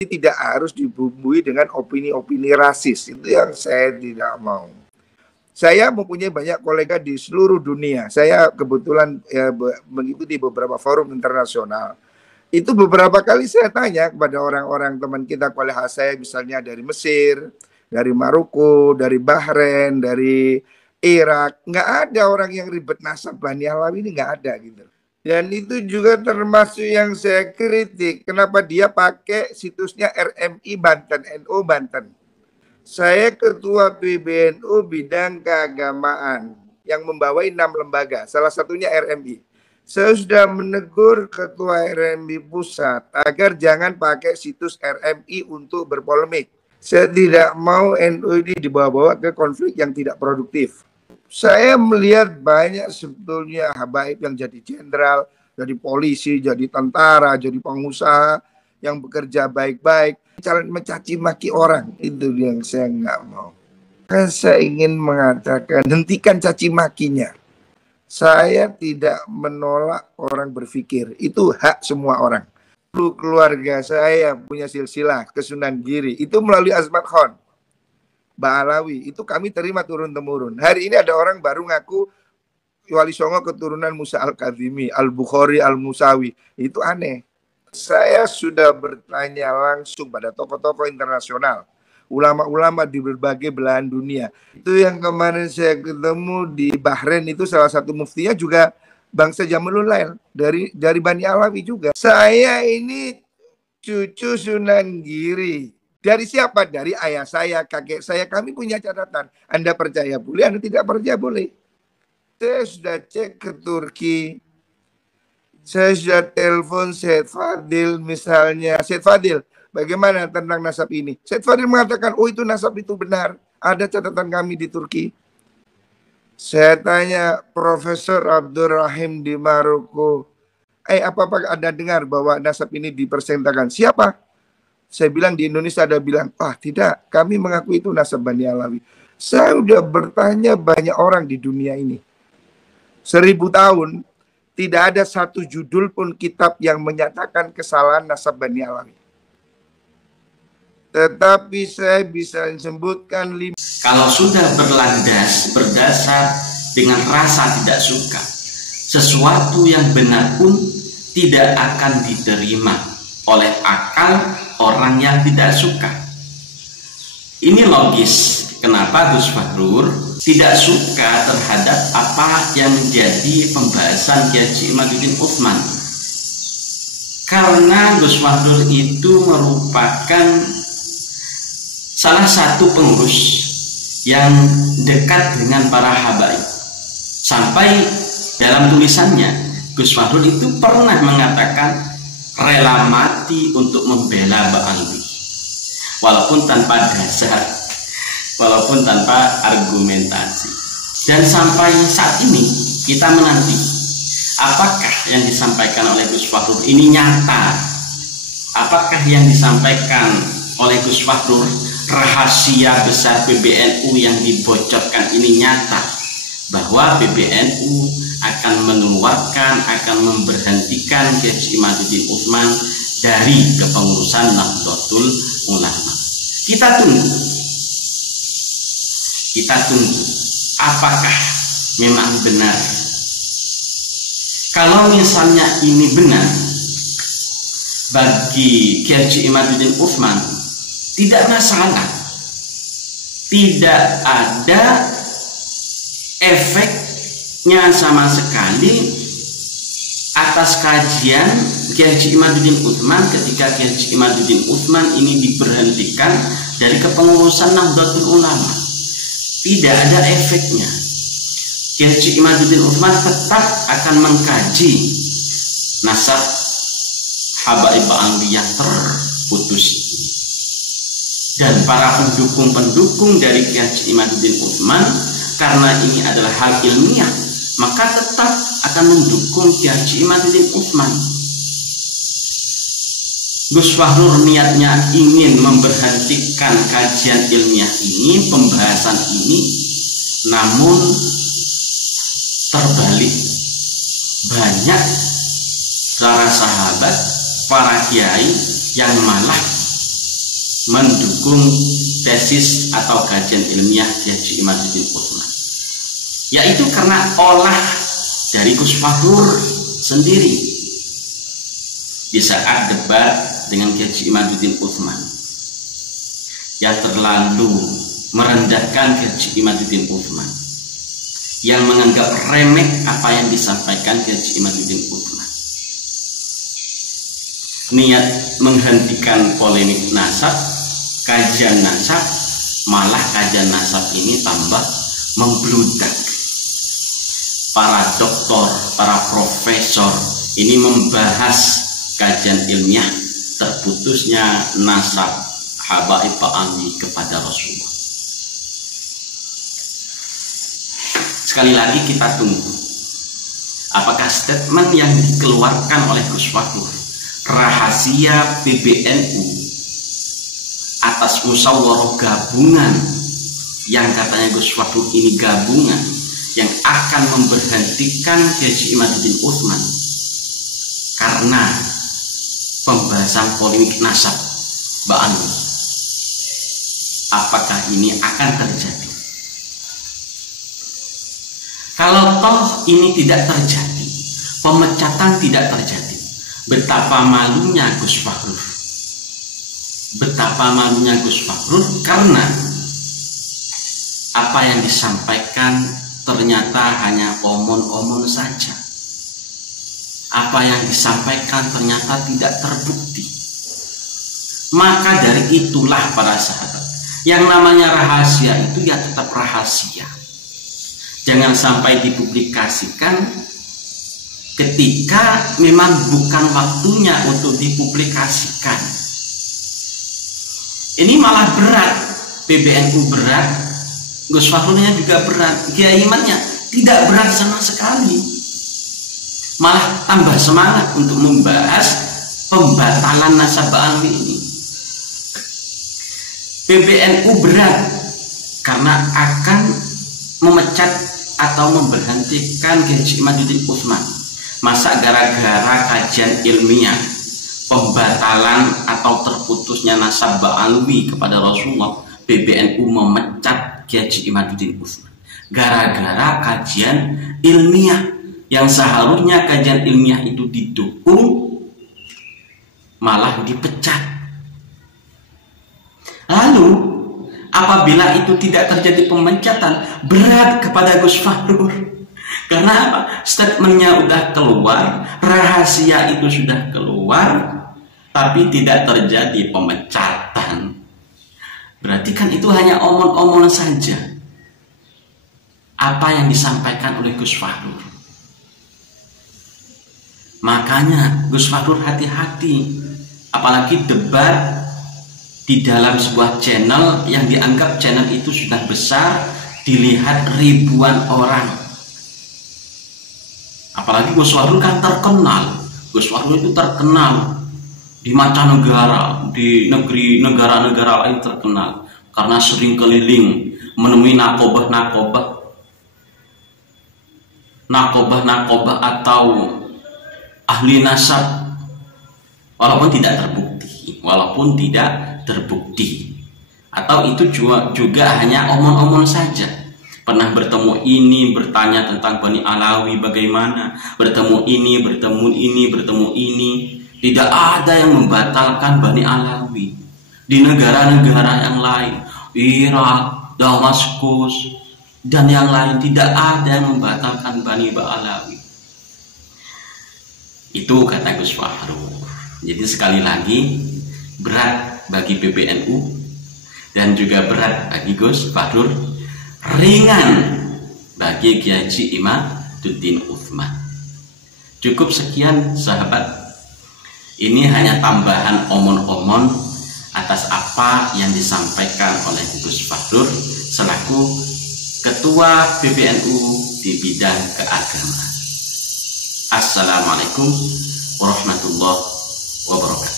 tidak harus dibumbui dengan opini-opini rasis. Itu yang saya tidak mau. Saya mempunyai banyak kolega di seluruh dunia. Saya kebetulan mengikuti beberapa forum internasional. Itu beberapa kali saya tanya kepada orang-orang teman kita, kolega saya misalnya dari Mesir, dari Maroko, dari Bahrain, dari Irak. Nggak ada orang yang ribet nasab Bani Alawi ini, nggak ada gitu. Dan itu juga termasuk yang saya kritik. Kenapa dia pakai situsnya RMI Banten, NU Banten. Saya ketua PBNU bidang keagamaan yang membawai 6 lembaga, salah satunya RMI. Saya sudah menegur ketua RMI pusat agar jangan pakai situs RMI untuk berpolemik. Saya tidak mau NU ini dibawa-bawa ke konflik yang tidak produktif. Saya melihat banyak sebetulnya habaib yang jadi jenderal, jadi polisi, jadi tentara, jadi pengusaha yang bekerja baik-baik, calon mencaci maki orang, itu yang saya nggak mau. Kan saya ingin mengatakan hentikan caci makinya. Saya tidak menolak orang berpikir, itu hak semua orang. Dulu keluarga saya punya silsilah ke Sunan Giri, itu melalui Azmat Khan Ba'alawi, itu kami terima turun-temurun. Hari ini ada orang baru ngaku Wali Songo keturunan Musa Al-Kadhimi, Al-Bukhari, Al-Musawi, itu aneh. Saya sudah bertanya langsung pada tokoh-tokoh internasional, ulama-ulama di berbagai belahan dunia. Itu yang kemarin saya ketemu di Bahrain, itu salah satu muftinya juga bangsa Jamilul Lail, dari Bani Alawi juga. Saya ini cucu Sunan Giri. Dari siapa? Dari ayah saya, kakek saya. Kami punya catatan. Anda percaya boleh, Anda tidak percaya boleh. Saya sudah cek ke Turki. Saya sudah telepon Syed Fadil misalnya. Syed Fadil, bagaimana tentang nasab ini? Syed Fadil mengatakan, oh itu nasab itu benar. Ada catatan kami di Turki. Saya tanya Profesor Abdurrahim di Maroko, apakah Anda dengar bahwa nasab ini dipersentakan? Siapa? Saya bilang di Indonesia, ada bilang, tidak, kami mengakui itu nasab Bani Alawi. Saya sudah bertanya banyak orang di dunia ini. 1000 tahun, tidak ada satu judul pun kitab yang menyatakan kesalahan nasab Bani Alawi. Tetapi saya bisa sebutkan 5. Kalau sudah berlandas, berdasar dengan rasa tidak suka, sesuatu yang benar pun tidak akan diterima oleh akal orang yang tidak suka. Ini logis. Kenapa Gus Fahrur tidak suka terhadap apa yang menjadi pembahasan Kiai Haji Imaduddin Utsman? Karena Gus Fahrur itu merupakan salah satu pengurus yang dekat dengan para habaib. Sampai dalam tulisannya, Gus Fahrur itu pernah mengatakan rela mati untuk membela Mbak Alwi, walaupun tanpa dasar, walaupun tanpa argumentasi. Dan sampai saat ini kita menanti apakah yang disampaikan oleh Gus Fahrur ini nyata, apakah yang disampaikan oleh Gus Fahrur rahasia besar PBNU yang dibocorkan ini nyata, bahwa PBNU akan mengeluarkan, akan memberhentikan Kiai Haji Imaduddin Utsman dari kepengurusan Nahdlatul Ulama. Kita tunggu apakah memang benar. Kalau misalnya ini benar, bagi Kiai Haji Imaduddin Utsman tidak masalah, tidak ada efeknya sama sekali atas kajian Kiai Haji Imaduddin Utsman ketika Kiai Haji Imaduddin Utsman ini diberhentikan dari kepengurusan Nahdlatul Ulama. Tidak ada efeknya. Kiai Haji Imaduddin Utsman tetap akan mengkaji nasab habaib Alwi yang terputus ini. Dan para pendukung-pendukung dari Kiai Haji Imaduddin Utsman, karena ini adalah hal ilmiah, maka tetap akan mendukung Kiai Haji Imaduddin Utsman. Gus Fahrur niatnya ingin memberhentikan kajian ilmiah ini, pembahasan ini, namun terbalik. Banyak para sahabat, para kiai yang malah mendukung tesis atau kajian ilmiah Haji Imaduddin Utsman, yaitu karena olah dari Gus Fahrur sendiri di saat debat dengan Haji Imaduddin Utsman yang terlalu merendahkan Haji Imaduddin Utsman, yang menganggap remeh apa yang disampaikan Haji Imaduddin Utsman. Niat menghentikan polemik nasab, kajian nasab, malah kajian nasab ini tambah membludak. Para doktor, para profesor ini membahas kajian ilmiah terputusnya nasab Habaib Ba'alwi kepada Rasulullah. Sekali lagi kita tunggu apakah statement yang dikeluarkan oleh Gus Fahrur rahasia PBNU atas musyawarah gabungan yang katanya Gus Fahrur ini gabungan yang akan memberhentikan Haji Imaduddin Utsman karena pembahasan polemik nasab Ba'alwi, apakah ini akan terjadi? Kalau toh ini tidak terjadi, pemecatan tidak terjadi, betapa malunya Gus Fahrur. Betapa malunya Gus Fahrur karena apa yang disampaikan ternyata hanya omong-omong saja. Apa yang disampaikan ternyata tidak terbukti. Maka dari itulah para sahabat, yang namanya rahasia itu ya tetap rahasia. Jangan sampai dipublikasikan ketika memang bukan waktunya untuk dipublikasikan. Ini malah berat, PBNU berat, Gus Fahrurnya juga berat, Kiai Imannya tidak berat sama sekali. Malah tambah semangat untuk membahas pembatalan nasab Ba'alwi ini. PBNU berat karena akan memecat atau memberhentikan Haji Imaduddin Utsman. Masa gara-gara kajian ilmiah pembatalan atau terputusnya nasab Ba'alwi kepada Rasulullah, PBNU memecat Haji Imaduddin Utsman gara-gara kajian ilmiah yang seharusnya kajian ilmiah itu didukung malah dipecat. Lalu apabila itu tidak terjadi pemecatan, berat kepada Gus Fahrur. Karena apa? Statementnya udah keluar, rahasia itu sudah keluar, tapi tidak terjadi pemecatan. Berarti kan itu hanya omong-omong saja apa yang disampaikan oleh Gus Fahrur. Makanya Gus Fahrur hati-hati, apalagi debat di dalam sebuah channel yang dianggap channel itu sudah besar, dilihat ribuan orang. Apalagi Gus Fahrur kan terkenal. Gus Fahrur itu terkenal di mancanegara, di negara-negara lain terkenal karena sering keliling menemui nakobah atau ahli nasab, walaupun tidak terbukti, atau itu juga hanya omong-omong saja. Pernah bertemu ini, bertanya tentang Bani Alawi bagaimana, bertemu ini, tidak ada yang membatalkan Bani Alawi. Di negara-negara yang lain, Irak, Damaskus, dan yang lain, tidak ada yang membatalkan Bani Alawi. Itu kata Gus Fahrur. Jadi sekali lagi, berat bagi PBNU dan juga berat bagi Gus Fahrur, ringan bagi Haji Imaduddin Utsman. Cukup sekian sahabat. Ini hanya tambahan omon-omon atas apa yang disampaikan oleh Gus Fahrur selaku Ketua PBNU di bidang keagamaan. Assalamualaikum warahmatullahi wabarakatuh.